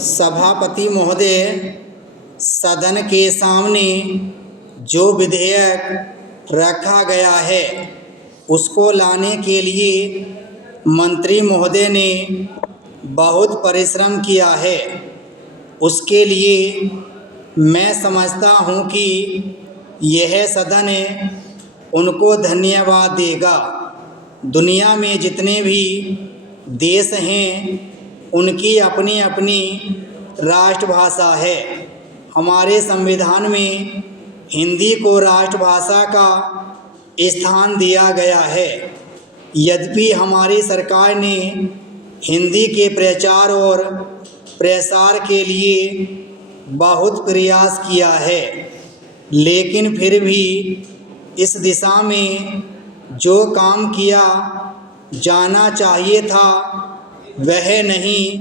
सभापति महोदय, सदन के सामने जो विधेयक रखा गया है उसको लाने के लिए मंत्री महोदय ने बहुत परिश्रम किया है। उसके लिए मैं समझता हूँ कि यह सदन उनको धन्यवाद देगा। दुनिया में जितने भी देश हैं उनकी अपनी अपनी राष्ट्रभाषा है। हमारे संविधान में हिंदी को राष्ट्रभाषा का स्थान दिया गया है। यद्यपि हमारी सरकार ने हिंदी के प्रचार और प्रसार के लिए बहुत प्रयास किया है, लेकिन फिर भी इस दिशा में जो काम किया जाना चाहिए था वह नहीं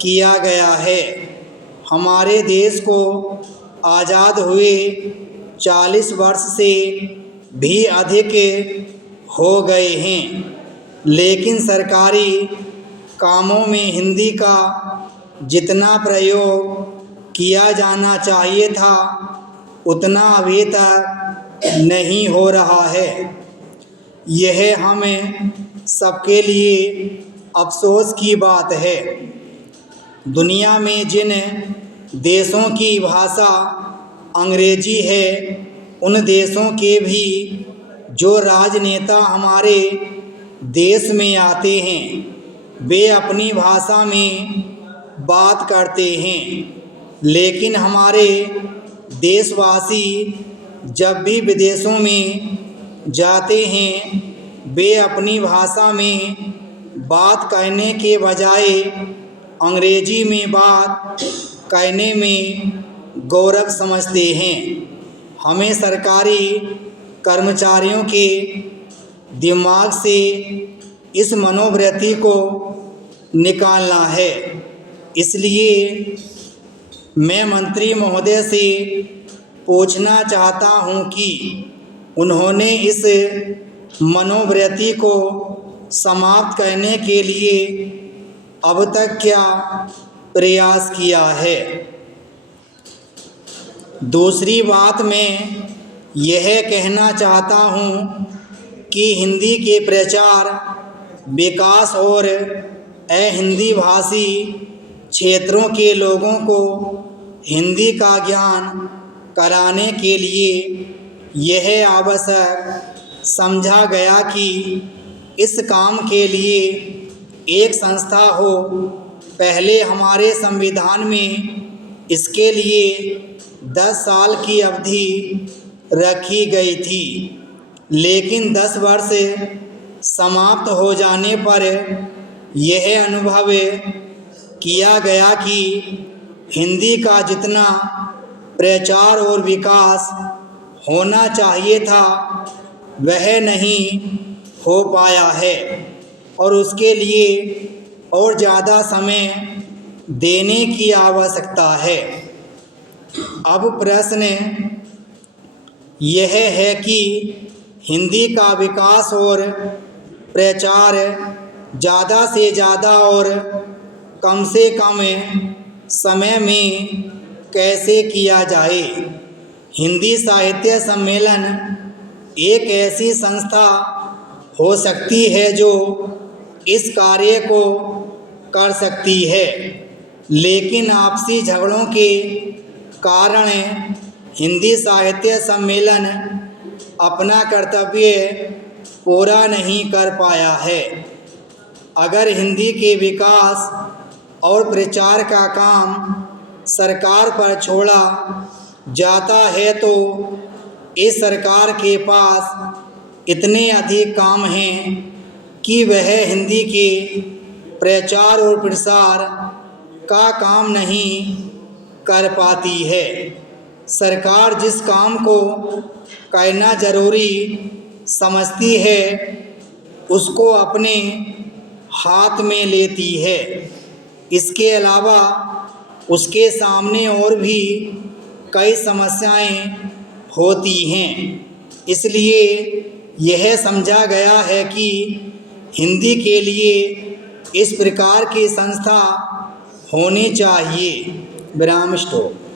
किया गया है। हमारे देश को आज़ाद हुए 40 वर्ष से भी अधिक हो गए हैं, लेकिन सरकारी कामों में हिंदी का जितना प्रयोग किया जाना चाहिए था उतना अभी तक नहीं हो रहा है। यह हमें सबके लिए अफसोस की बात है। दुनिया में जिन देशों की भाषा अंग्रेजी है उन देशों के भी जो राजनेता हमारे देश में आते हैं वे अपनी भाषा में बात करते हैं, लेकिन हमारे देशवासी जब भी विदेशों में जाते हैं वे अपनी भाषा में बात करने के बजाय अंग्रेजी में बात करने में गौरव समझते हैं। हमें सरकारी कर्मचारियों के दिमाग से इस मनोवृत्ति को निकालना है। इसलिए मैं मंत्री महोदय से पूछना चाहता हूं कि उन्होंने इस मनोवृत्ति को समाप्त करने के लिए अब तक क्या प्रयास किया है। दूसरी बात मैं यह कहना चाहता हूँ कि हिंदी के प्रचार, विकास और अहिंदी भाषी क्षेत्रों के लोगों को हिंदी का ज्ञान कराने के लिए यह आवश्यक समझा गया कि इस काम के लिए एक संस्था हो। पहले हमारे संविधान में इसके लिए 10 साल की अवधि रखी गई थी, लेकिन 10 वर्ष समाप्त हो जाने पर यह अनुभव किया गया कि हिंदी का जितना प्रचार और विकास होना चाहिए था वह नहीं हो पाया है और उसके लिए और ज़्यादा समय देने की आवश्यकता है। अब प्रश्न यह है कि हिंदी का विकास और प्रचार ज़्यादा से ज़्यादा और कम से कम समय में कैसे किया जाए। हिंदी साहित्य सम्मेलन एक ऐसी संस्था हो सकती है जो इस कार्य को कर सकती है, लेकिन आपसी झगड़ों के कारण हिंदी साहित्य सम्मेलन अपना कर्तव्य पूरा नहीं कर पाया है। अगर हिंदी के विकास और प्रचार का काम सरकार पर छोड़ा जाता है तो इस सरकार के पास इतने अधिक काम हैं कि वह हिंदी के प्रचार और प्रसार का काम नहीं कर पाती है। सरकार जिस काम को करना ज़रूरी समझती है उसको अपने हाथ में लेती है। इसके अलावा उसके सामने और भी कई समस्याएं होती हैं। इसलिए यह समझा गया है कि हिंदी के लिए इस प्रकार की संस्था होनी चाहिए विराम स्टॉप।